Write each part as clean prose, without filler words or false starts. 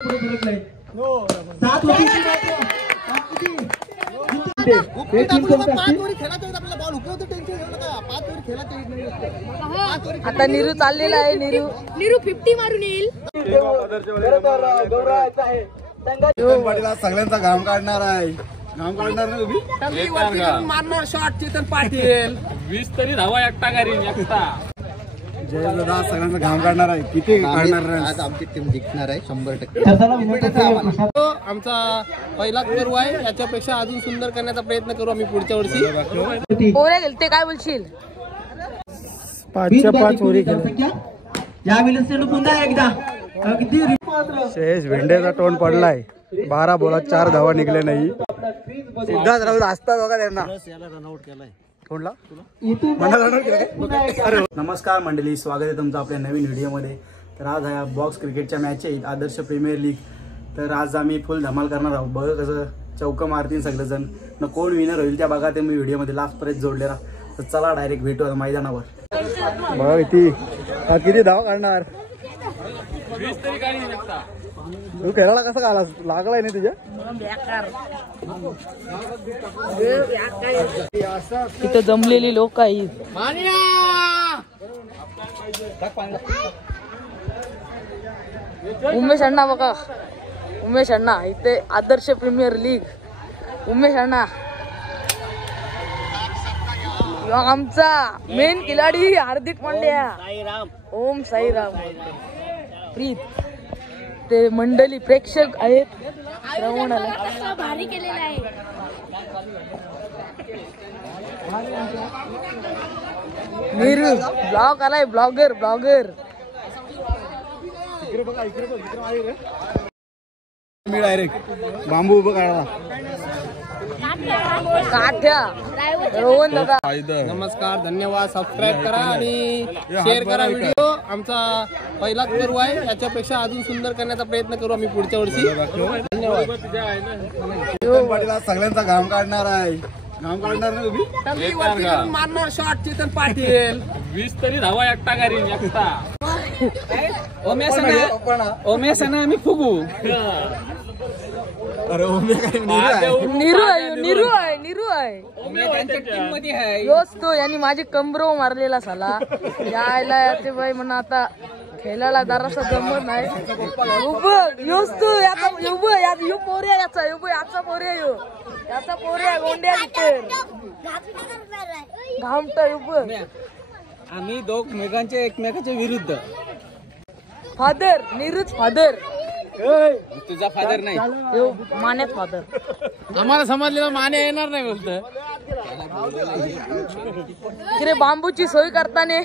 आता नीरू चाललेला आहे. नीरू 50 मारून येईल. सगळ्यांचा घाम काढणार आहे. घाम काढणार ना मारणार शॉट चेतन पाटील 20 तरी धावा एकटा घरी एकटा. जय दादा सगळ्यांचा घाम काढणार आहे. किती काढणार आज आमची टीम जिंकणार आहे 100%. आमचा पहिला करू आहे. याच्यापेक्षा अजून सुंदर करण्याचा प्रयत्न करू आम्ही पुढच्या वर्षी. पोरे गेलते काय बोलशील? 5 ओरी पुन्हा एकदा शेष भेंडेचा तोंड पडलाय. 12 बॉलात 4 धावा निघले नाही. सिद्धार्थ राऊत असतात बघा त्यांना. नमस्कार मंडळी, स्वागत आहे तुमचं आपल्या नवीन व्हिडिओमध्ये. तर आज ह्या बॉक्स क्रिकेटच्या मॅच आहेत, आदर्श प्रीमियर लीग. तर आज आम्ही फुल धमाल करणार आहोत. बघा कसं चौका मारतील सगळेजण. न कोण विनर होईल त्या बघा ते मी व्हिडिओमध्ये लास्टपर्यंत जोडलेला. तर चला डायरेक्ट भेटू आता मैदानावर. बघा किती धावा काढणार. 20 तरी काढी शकता. तू खेळायला कसं काढला लागलाय ना तुझ्या. तिथे जमलेली लोक आहेत. उमेश अण्णा बघा, उमेश अण्णा इथे आदर्श प्रीमियर लीग. उमेश अण्णा आमचा मेन खिलाडी हार्दिक पांड्या. ओम साईराम. प्रीत ते मंडळी प्रेक्षक आहेत. भारी केलेलं आहे. नीरू ब्लॉग आलाय. ब्लॉगर मी डायरेक्ट बांबू उभं काढला. काठ्या रोहन दादा. नमस्कार, धन्यवाद. सबस्क्राईब करा आणि शेअर करा व्हिडिओ. आमचा पहिला करू आहे. याच्यापेक्षा अजून सुंदर करण्याचा प्रयत्न करू आम्ही पुढच्या वर्षी. धन्यवाद. सगळ्यांचा घाम काढणार आहे. घाम काढणार ना मारणार शॉट चेतन पाटील 20 तरी धावा एकटा घरी एकटा. ओमेश आम्ही फुगू. अरे नीरू आहे. योच तो यांनी माझी कंबरो मारलेला साला. यायला याचे बाई म्हणा आता खेळायला जरासा जमत नाही. योच तो यो पोऱ्या याचा पोऱ्या याचा पोऱ्या गोंड्या घामटा आम्ही दोघांचे एकमेकाच्या विरुद्ध. फादर नीरूच फादर. तुझा फादर नाही, मान्यात फादर. आम्हाला समजलेला माने येणार नाही बोलत. तिकडे बांबूची सोय करताना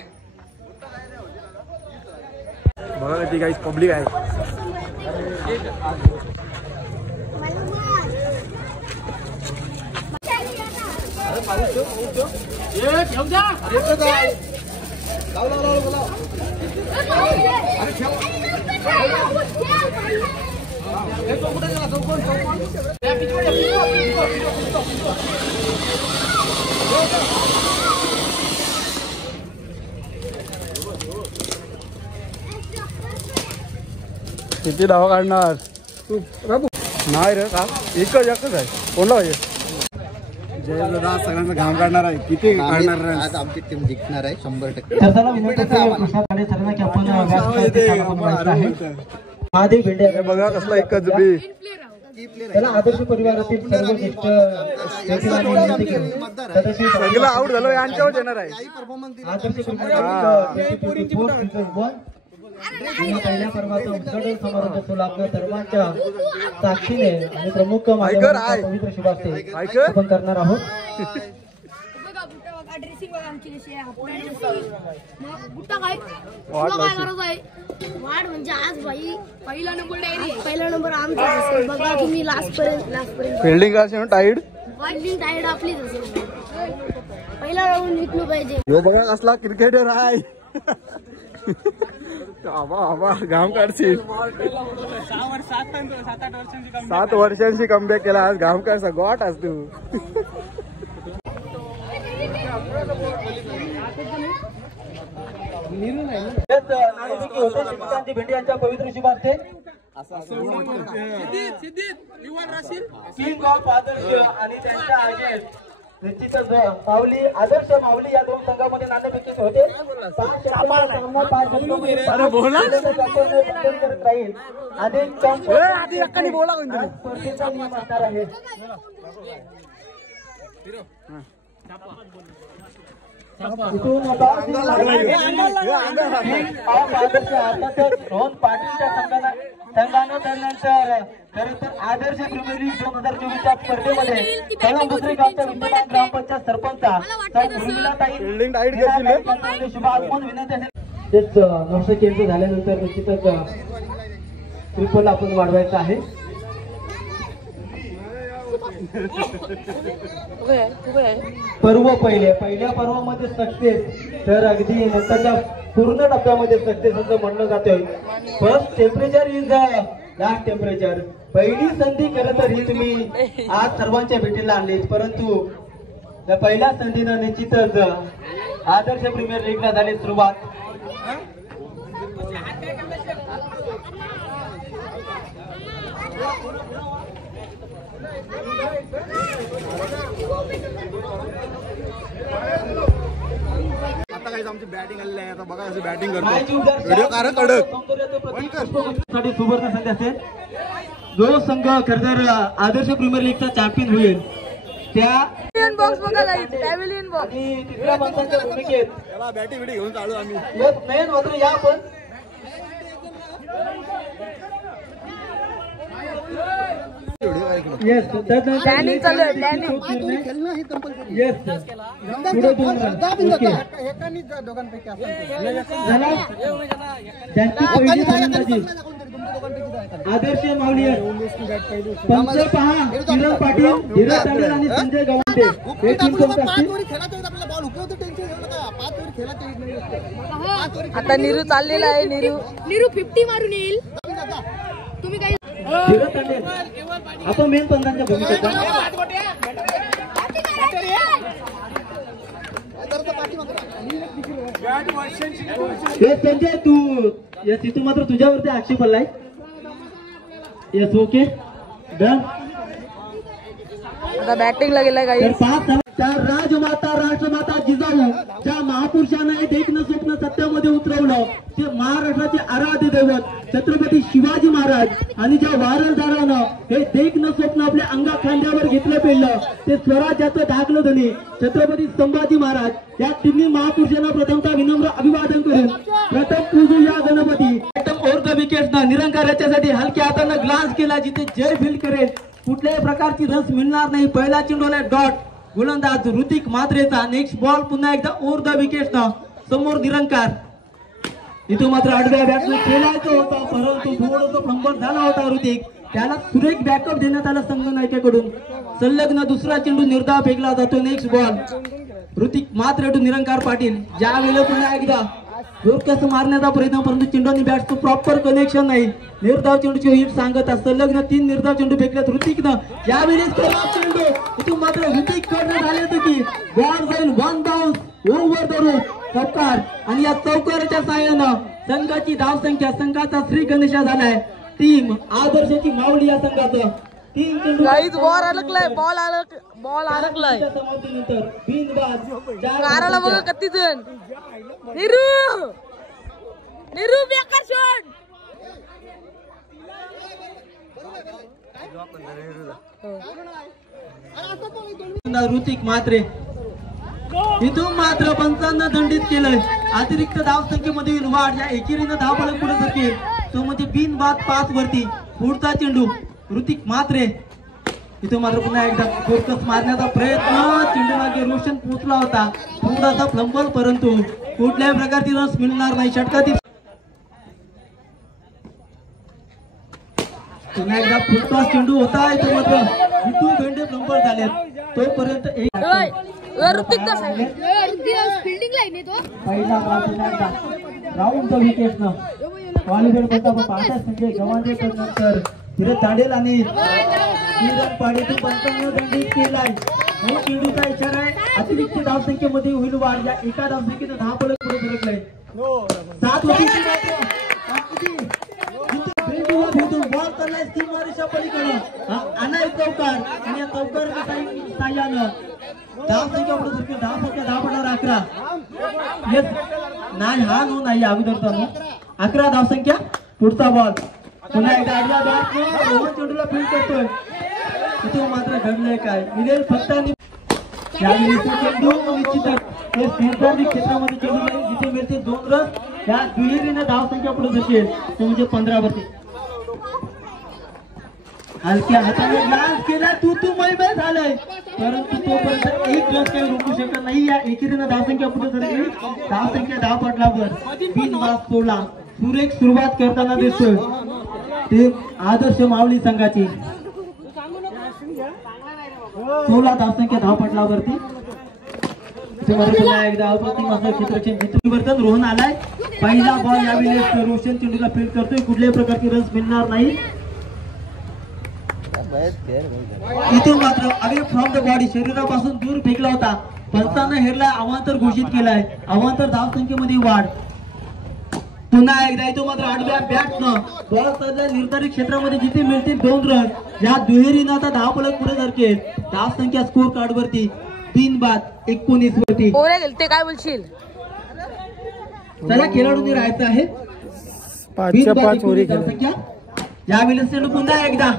बघा ती काही पब्लिक आहे. किती धावा काढणार तू नाही रे का. एकच आहे. कोणला पाहिजे. जय दादा सगळ्यांचा घाम काढणार आहे. किती काढणार. आज आमची टीम जिंकणार आहे 100%. बघा कसला एकच बी. आदर्श परिवारातील सर्व ज्येष्ठ सगळं आउट झालं यांच्यावर येणार आहे. पहिल्या पर्वाचा उद्घाटन समारंभ सोलापूर सर्वांच्या साक्षीने आणि प्रमुख पवित्र शुभास्ते आपण करणार आहोत. वाढ म्हणजे आज भाई पहिला नंबर आमचा बघा तुम्ही लास्ट पर्यंत फिल्डिंग असेल टाईड आपलीच असेल. पहिला राऊंड जिंकलो पाहिजे. यो बघा कसला क्रिकेटर आहे. घाम काढशील. 7 वर्षांची कमबॅक केला. आज घाम काढसा गॉट आज तू. भेंडे यांच्या पवित्र शुभास्ते किंग ऑफ आदर्श आणि त्यांच्या आगे निश्चितच माऊली आदर्श माऊली या दोन संघामध्ये नाणेफेकीत होते. 5 षटकांचा 5 षटकांमध्ये बंधन करत राहील आणि स्पर्धेचा नियम असणार आहे. इथून रोहन पाटीलच्या संघानं त्यानंतर खरं तर आदर्श प्रीमियर लीग 2024च्या स्पर्धेमध्ये कळंब दुसरी गावच्या विद्यमान ग्रामपंचायत सरपंचा शुभ आगमन विनंती असेल. तेच 900 केंद्र झाल्यानंतर निश्चितच ट्रिपल आपण वाढवायचं आहे. पर्व पहिल्या पर्वामध्ये सक्सेस तर अगदी नंतरच्या पूर्ण टप्प्यामध्ये सक्सेस असं म्हणलं जातं. First temperature is last temperature. पहिली संधी खरं तर ही तुम्ही आज सर्वांच्या भेटीला आणलीच, परंतु या पहिल्या संधीनं निश्चितच आदर्श प्रीमियर लीगला झाली सुरुवात. आता काही आमची बॅटिंग आलेली आहे. आता बघा बॅटिंग करतो व्हिडिओ कारण कडक सुवर्ण संधी असेल. जो संघ खरं आदर्श प्रीमियर लीगचा चॅम्पियन होईल त्या बॉक्स बघा पॅव्हिलियन बॉक्स आणि तिसऱ्या माणसांच्या भूमिकेत त्याला बॅटिंग बिटिंग घेऊन चालू आम्ही. मेन मात्र या आपण येस प्लॅनिंग चालू आहे प्लॅनिंग. येस पुढे दोन ज्यांची पहिली फलंदाजी आदर्श माऊली पंच पहा किरण पाटील, धीरज तांडेल आणि संजय गवंडे हे टीम कोणते असतील. आता निरू चाललेला आहे. निरू 50 मारून येईल. तुम्ही काही धीरज तांडेल आपण मेन पंचांच्या भूमिकेत संजय तू येस इथून मात्र तुझ्यावरती आक्षेप आलाय. Yes okay done. आता बॅटिंगला गेलाय काही. 5 राजमाता राष्ट्रमाता जिजाऊ ज्या महापुरुषांना हे देखणं स्वप्न सत्यामध्ये उतरवलं ते महाराष्ट्राचे आराध्य दैवत छत्रपती शिवाजी महाराज आणि ज्या वारसदारानं हे देखणं स्वप्न आपल्या अंगा खांद्यावर घेतलं पेललं ते स्वराज्याचं धाकलं धनी छत्रपती संभाजी महाराज या तिन्ही महापुरुषांना प्रथमतः विनम्र अभिवादन करून प्रथम पूजू या गणपती. ओव्हर द विकेट्सनं निरंकार याच्यासाठी हलक्या हातानं ग्लान्स केला जिथे जय फील करेल. कुठल्याही प्रकारची रस मिळणार नाही. पहिला चेंडूला डॉट. गोलंदाज ऋतिक मात्रेचा नेक्स्ट बॉल पुन्हा एकदा ओव्हर द विकेट्सनं समोर निरंकार. इथून मात्र आडव्या बॅटनं खेळायचं होतं परंतु थोडंसं फ्लंबर झाला होता ऋतिक. त्याला सुरेख बॅकअप देण्यात आला संघनायकाकडून. सलग्न दुसरा चेंडू निर्धाव फेकला जातो. Next ball Rithik Matre to Nirankar Patil. ज्या वेळेला पुन्हा एकदा जोरकस मारण्याचा प्रयत्न परंतु चेंडूनी बॅटचं प्रॉपर कनेक्शन नाही. निर्धाव चेंडूची हिट सांगत सलग्न 3 निर्धाव चेंडू फेकल्यात ऋतिकनं. यावेळेस चेंडू इथून मात्र ऋतिक कडनं झाले की बॉल जाईल 1 बाउन्स ओव्हर द रूट चौकार. आणि या चौकाराच्या साहाय्यानं संघाची धावसंख्या संघाचा श्री गणेशा झालाय. टीम आदर्शची माऊली या संघाचं 3 चेंडू बॉल अडकलाय. बॉल अडकलाय. काराला बघा किती जण. निरू बेकार शॉट. ऋतिक मात्रे इथून मात्र 55 दंडित केलंय. अतिरिक्त धावसंख्येमध्ये वाढ. या एकेरीनं धावफलक पुढे सरकेल तो म्हणजे बिनबाद 5 वरती. पुढचा चेंडू ऋतिक मात्रे. इथून मात्र पुन्हा एकदा फोकस मारण्याचा प्रयत्न. चेंडू मागे रोशन पोहोचला होता. थोडासा फ्लंबल परंतु कुठल्याही प्रकारची रस मिळणार नाही. षटकातील पुन्हा एकदा फुटटॉस चेंडू होता. इथून मात्र इथून भेंडे फ्लंबल झाले तोपर्यंत पहिला राऊंड द विकेट्सनं क्वालिफाईड करता पाहता संजय गव्हाणे नंतर धीरज तांडेल आणि किरण पाटील 55 दंडित केलाय. हो चेंडूचा इशारा आहे. अतिरिक्त धावसंख्येमध्ये होईल वाढ. या एका धावसंख्येनं 10 फलक पुढे सरकलाय. 7 वरती बॉल चाललाय सीमारेषा पलीकडे अनाय चौकार आणि या चौकार साह्यानं धाव संख्या पुढे सरकेल. धाव संख्या 10 पडणार 11. नाही हा नो नाही अगोदरचा नो. 11 धाव संख्या. पुढचा बॉल पुन्हा एकदा आडव्या बॉल रोहन चेंडूला फील्ड करतोय. इथे मात्र घडलंय काय मिळेल फक्त चेंडू निश्चितच हे निर्धारित क्षेत्रामध्ये चेंडू जिथे मिळते 2 रन. या दुहेरीने धाव संख्या पुढे सरकेल ते म्हणजे 15 वरती. हलक्या हाताने लांच केला तू मैदान झालाय परंतु तोपर्यंत एक रन काही रोखू शकत नाही. या एकेरीने धाव संख्या पुढे सरकली. धाव संख्या 10 पटलावर बिनबाद सोडला. सुरेख सुरुवात करताना दिसतोय ते आदर्श मावळी संघाची. 16 धाव संख्या 10 पटलावरती. एकदा अप्रतिम असं क्षेत्ररक्षण परिवर्तन. रोहन आलाय. पहिला बॉल यावेळेस रोशन चेंडूला फील्ड करतोय. कुठल्याही प्रकारची रन्स मिळणार नाही. इथून मात्र अवे फ्रॉम द बॉडी शरीरापासून दूर फेकला होता. पंचांना हेरला अवांतर घोषित केलाय. अवांतर धाव संख्येमध्ये वाढ. पुन्हा एकदा इथून मात्र आडव्या बॅटनं बॉल चालला निर्धारित क्षेत्रामध्ये जिथे मिळतील 2 रन. या दुहेरीनं आता धाव फलक पुढे सरकेल. धाव संख्या स्कोर कार्ड वरती 3 बाद 19 वरती. ते काय बोलशील. चला खेळाडूंनी राहायचं आहे. 5 ओव्हरी संख्या. यावेळेस चेंडू पुन्हा एकदा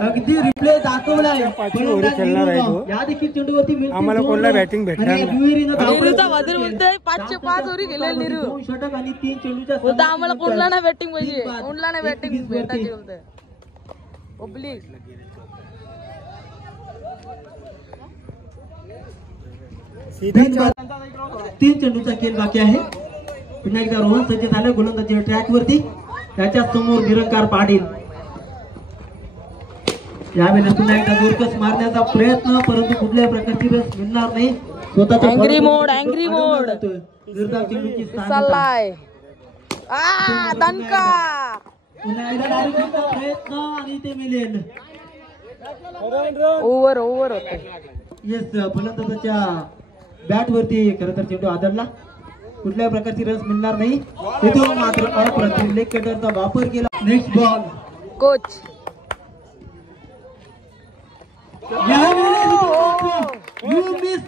अगदी रिप्ले दाखवलाय. या देखील चेंडूवरती आम्हाला कोणला बॅटिंग भेटणार 5 ओव्हरी गेले निरू. 2 षटक आणि 3 चेंडूच्या होता आम्हाला कोणला नाही बॅटिंग पाहिजे. कोणला नाही बॅटिंग भेटायची बोलतोय पब्लिक. तीन चेंडूचा खेळ बाकी आहे. पुन्हा एकदा रोहन सज्ज झाले गोलंदाजी ट्रॅक वरती. त्याच्या समोर निरंकार पाटील. यावेळेला पुन्हा एकदा जोरकस मारण्याचा प्रयत्न परंतु कुठल्याही प्रकारची रस मिळणार नाही. स्वतःचा अँग्री मोड चाललाय. दणका पुन्हा एकदा डायरेक्टचा प्रयत्न आणि ते मिळेल. ओव्हर होते. येस फलंदाजाच्या बॅट वरती खरं तर चेंडू आदळला. कुठल्याही प्रकारची रस मिळणार नाही. तिथून मात्र अप्रतिम लेग कटरचा वापर केला. Next ball coach. You miss.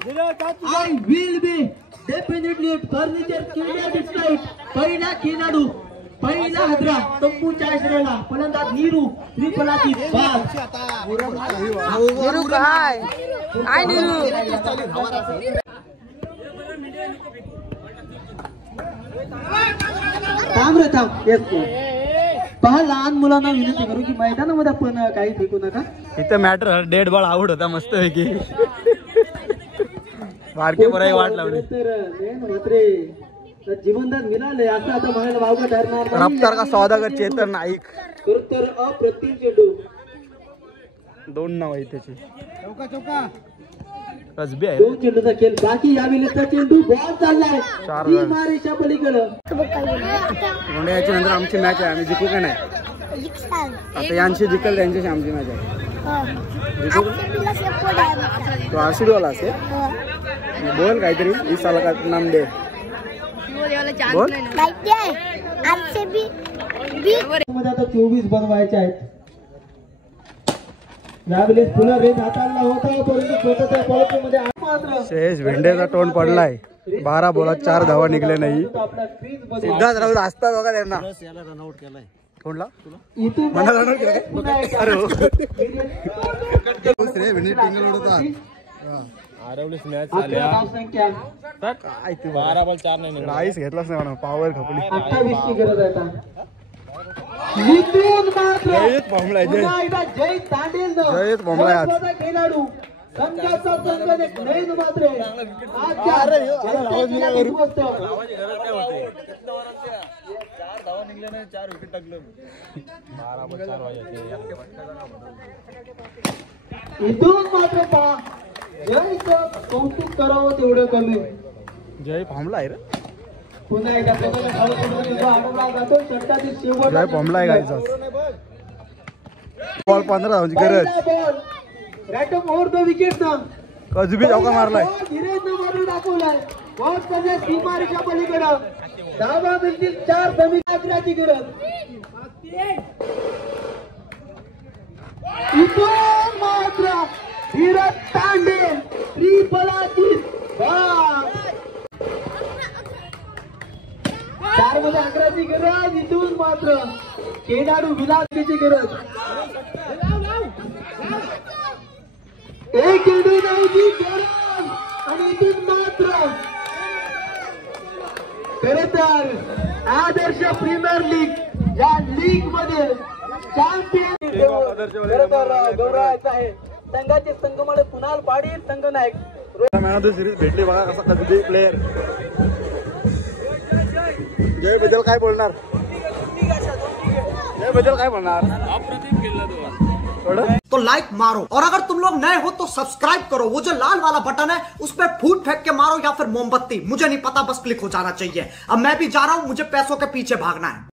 I will be definitely furniture Kenya district. पहिला खेळाडू पहिला हदरा तंबूच्या आश्रयाला फलंदाज नीरू त्रिफलाची बाद. नीरू काय नीरू थांब रे थांब. येस पहा लहान मुलांना विनंती करू की मैदानामध्ये आपण काही फेकू नका. इथं मॅटर डेड बॉल आउट होता मस्त पैकी. बारके बराई वाट लावली. तर मात्र जीवनदान मिळाले असं आता म्हणायला वावगा ठरणार. रफ्तार का सौदागर चेतन नाईक. तर अप्रतिम चेंडू. 2 नाव आहे त्याची. कसबी आहे. 2 चेंडूचा खेळ बाकी. यावेळेसचा चेंडू बॉल चाललाय सीमारेषा पलीकडं. याच्या नंतर आमची मॅच आहे. आम्ही जिंकू का नाही. आता यांची जिंकल त्यांच्याशी आमची मॅच आहे. जिंकू तो आरसीबी वाला असेल. बोल काहीतरी 20 साला का नाम दे. बोल आता 24 बनवायचे आहेत. यावेळेस पुन्हा रेस हाताळला होता परंतु स्वतःच्या पॉलिसीमध्ये मात्र शेष भेंडेचा तोंड पडलाय. 12 बॉलात 4 धावा निघले नाही. सिद्धार्थ राहुल असतात बघा त्यांना. कोणला मला रनआउट केला. अरे आरवलीस मॅच झाल्या. संख्या 12 बॉल 4 नाही. राईस घेतलाच नाही म्हणा. पॉवर खपली. 28 ची गरज आहे आता. इथून मात्र जयच भोमलाय. जय तांडेल जयच भोमलाय आज. खेळाडू संघाचा संघ नयन मात्र इथून मात्र पहा जयचं कौतुक करावं तेवढं कमी. जय भोमलाय रे. पुन्हा एकदा जातो षटकातील शेवट. जय भोमलाय गायचा. बॉल 15 धावांची गरज. रॅटम ओव्हर द विकेट ना. कसबी चौका मारलाय. धीरेंद्र मारून दाखवलाय. बॉल करण्यास सीमारेषा पलीकडं. धावा मिळतील 4 समीकरणाची गरज. इथून मात्र धीरज तांडे त्रिफलाची चार मध्ये 11ची गरज. इथून मात्र खेळाडू विलासची गरज. एक खेळाडूची गरज आणि इथून मात्र खर तर आदर्श प्रीमियर लीग या लीग मध्ये चॅम्पियन गौरवायचा आहे. संघाचे संघमाळे कुणाल पाटील संघनायक सिरीज भेटली बघा कसा कधी प्लेअर. जय बद्दल काय बोलणार? जय बद्दल काय बोलणार? अप्रतिम खेळला तो लाइक मारो और अगर तुम लोग नए हो तो सब्सक्राइब करो. वो जो लाल वाला बटन है उस पर फूट फेंक के मारो या फिर मोमबत्ती, मुझे नहीं पता, बस क्लिक हो जाना चाहिए. अब मैं भी जा रहा हूं, मुझे पैसों के पीछे भागना है.